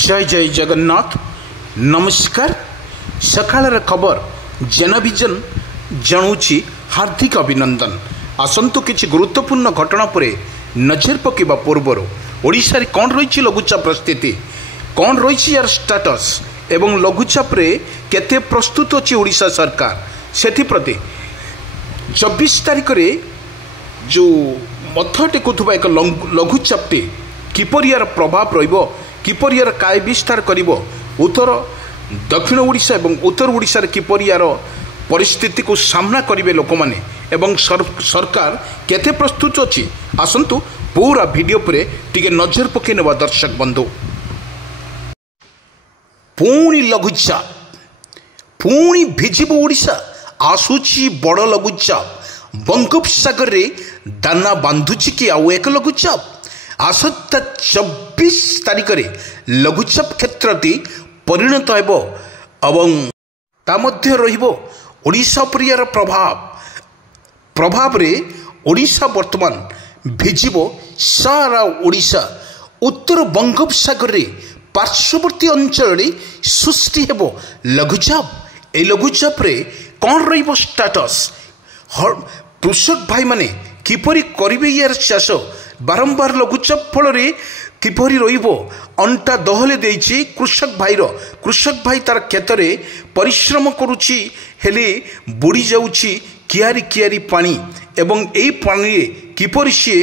जय जय जगन्नाथ। नमस्कार। सकाळर खबर जनविजन जणुची हार्दिक अभिनंदन। आसंतु किछि गुरुत्वपूर्ण घटना पर नजर पकेबा पूर्वर ओडिशा रे कौन रही लघुचाप स्थिति, कौन रही यार स्टेटस एवं लघुचाप रे केते प्रस्तुत अछि ओडिशा सरकार, सेथिप्रति 24 तारिख रे जो मथ टेकुथुबा एक लघुचापटी किपर यार प्रभाव रहिबो, किपर यार काय विस्तार करिबो, उत्तर दक्षिण ओडिशा एवं उत्तर ओडिशा रे किपर यार परिस्थिति को सामना करिवे लोक माने एवं सरकार केते प्रस्तुत अछि। आसंतु पूरा वीडियो परे टिके नजर पके नेबा दर्शक बंधु। पुणी लघुचाप, पुणी भिजिब ओडिशा, आसुची बड़ लघुचाप। बंगोपसागर रे दाना बांधुची कि आउ एक लघुचाप। आसत्ता 24 तारिख रे लघुचाप क्षेत्रटी परिणत हेबो एवं ता मध्य रहिबो ओडिशा पर यार प्रभाव रे ओडिशा वर्तमान भिजिबो सारा ओडिशा। उत्तर बंगोपसागर रे पार्श्ववर्ती अंचल रे सृष्टि हेबो लघुचाप। ए लघुचाप रे कौन रहिबो स्टेटस, कृषक भाई माने किपरि करिवे यार चाष। बारंबार लघुचाप फल किपरि रहिबो अंटा दहले देइछि कृषक भाई तार खेत रे परिश्रम करुछि, हेले बुड़ी जाउछि कियारी कियारी पानी एवं एई पानी रे किपरि से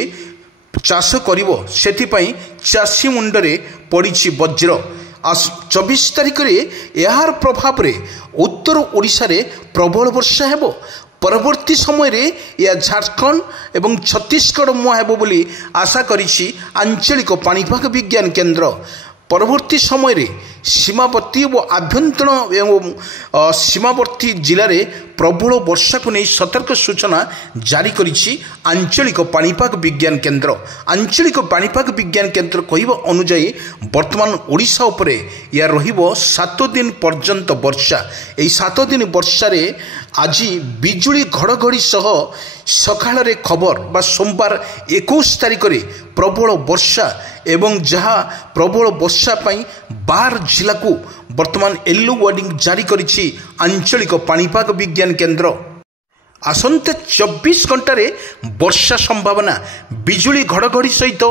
चाष करिवो, सेथिपई चाषी मुंडरे पड़िछि वज्र। 24 तारिख रे यार प्रभाव रे उत्तर ओडिशा रे प्रबल वर्षा हेबो। परवर्ती समय रे या झारखंड एवं छत्तीसगढ़ मुहां हेबो बोली आशा करिछि आंचलिक पाणीपाग विज्ञान केन्द्र। परवर्ती समय रे सीमावर्ती व आभ्यंतर एवं सीमावर्ती जिले में प्रबल वर्षा को नहीं सतर्क सूचना जारी करिछि आंचलिक पाणीपाग विज्ञान केन्द्र। आंचलिक पाणीपाग विज्ञान केन्द्र कहवा अनुजाई वर्तमान ओडिशा उपरे या रहिबो 7 दिन पर्यंत वर्षा। एई 7 दिन वर्षा रे आज बिजुली घड़घड़ी सह सकाळ रे खबर बा सोमवार 21 तारिख रे प्रबल वर्षा एवं जहाँ प्रबल वर्षा पाई 12 जिला को वर्तमान येलो वार्निंग जारी करिछि आंचलिक पाणीपाग विज्ञान केन्द्र। आसंते 24 घंटे वर्षा संभावना, बिजुली घड़घड़ी सहित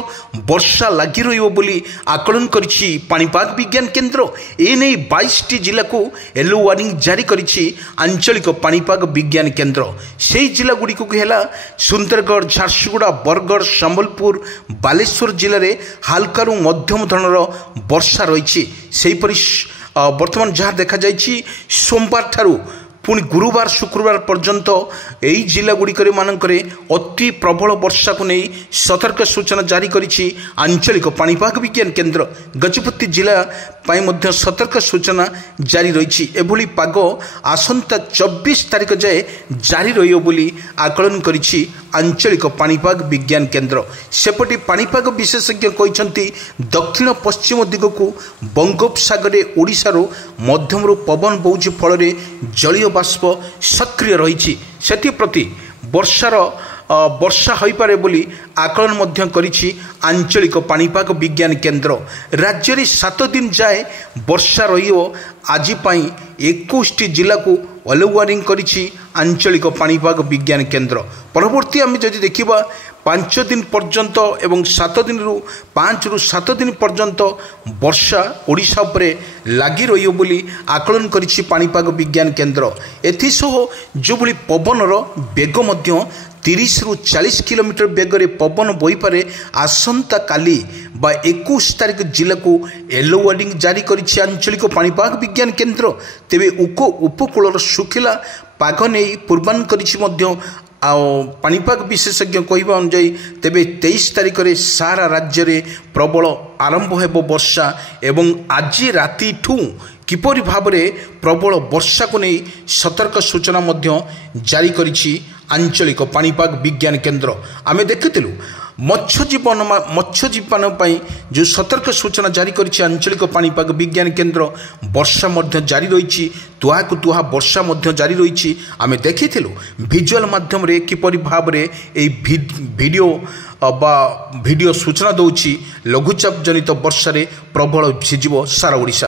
वर्षा लगी रहिबो बोली आकलन करिछि पाणीपाग विज्ञान केन्द्र। एने 22टी जिला को येलो वार्निंग जारी करिछि आंचलिक पाणीपाग विज्ञान केन्द्र। सेही जिला गुडी को हेला सुंदरगढ़, झारसुगुड़ा, बरगढ़, संबलपुर, बालेश्वर जिले में हालकारु मध्यम धरणर वर्षा रही। सेहीपरि वर्तमान जहाँ देखा जाइछि सोमवार ठारू पुणी गुरुवार शुक्रवार पर्यंत यही जिला गुड़िकर मानकरे अति प्रबल वर्षा को नहीं सतर्क सूचना जारी करिछि आंचलिक पाणीपाग विज्ञान केन्द्र। गजपति जिला पाई मध्य सतर्क सूचना जारी रही। एभली पाग आसंता 24 तारिख जाए जारी रहियो बोली आकलन करिछि आंचलिक पाणीपाग विज्ञान केन्द्र। सेपटे पाणीपाग विशेषज्ञ कहते दक्षिण पश्चिम दिग को बंगोपसागर रे ओडिशारो मध्यमरु पवन बहुछि फल जलीय बाष्प सक्रिय रही। सेप्रति वर्षा हो पारे बोली आकलन मध्य करिछि आंचलिक पाणीपाग विज्ञान केन्द्र। राज्य रे 7 दिन जाए वर्षा रहियो। आज पाई 21टी जिला को येलो वार्निंग करिछि आंचलिक पाणीपाग विज्ञान केन्द्र। परवर्ती आम जदि देखिबा 5 दिन पर्यंत एवं 7 दिन रु 5 रु 7 दिन पर्यंत वर्षा ओडिशा उपरे लगी रहियो बोली आकलन करिछि पाणीपाग विज्ञान केन्द्र। एथिसह जो भली पवनर बेग मध्य 30 रु 40 किलोमीटर बेगरे पवन बोईपारे आसंता काली बा 21 तारिख जिला को येलो वार्निंग जारी करिछि आंचलिक पाणीपाग विज्ञान केन्द्र। तेबे उपकूलर सुखिला पाग नहीं पूर्वानुमान करिछि मध्य पाणीपाग विशेषज्ञ कहवा अनुजाई। तेबे 23 तारिख रे सारा राज्य रे प्रबल आरंभ हेबो वर्षा एवं आज राति ठू किपरि भाव रे प्रबल वर्षा को नहीं सतर्क सूचना मध्य जारी करिछि ଆଞ୍ଚଳିକ ପାଣିପାଗ ବିଜ୍ଞାନ କେନ୍ଦ୍ର। ଆମେ ଦେଖିଥିଲୁ ମତ୍ସ୍ୟଜୀବନ ପାଇଁ ଯେଉଁ ସତର୍କ ସୂଚନା ଜାରି କରିଛି ଆଞ୍ଚଳିକ ପାଣିପାଗ ବିଜ୍ଞାନ କେନ୍ଦ୍ର, ବର୍ଷା ମଧ୍ୟ ଜାରି ରହିଛି, ତୁହାକୁ ତୁହା ବର୍ଷା ମଧ୍ୟ ଜାରି ରହିଛି। ଆମେ ଦେଖିଥିଲୁ ଭିଜୁଆଲ ମାଧ୍ୟମରେ କିପରି ଭାବରେ ଏହି ଭିଡ଼ିଓ ସୂଚନା ଦେଉଛି ଲଘୁଚାପ ଜନିତ ବର୍ଷାରେ ପ୍ରବଳ ଭିଜିବ ସାରା ଓଡ଼ିଶା।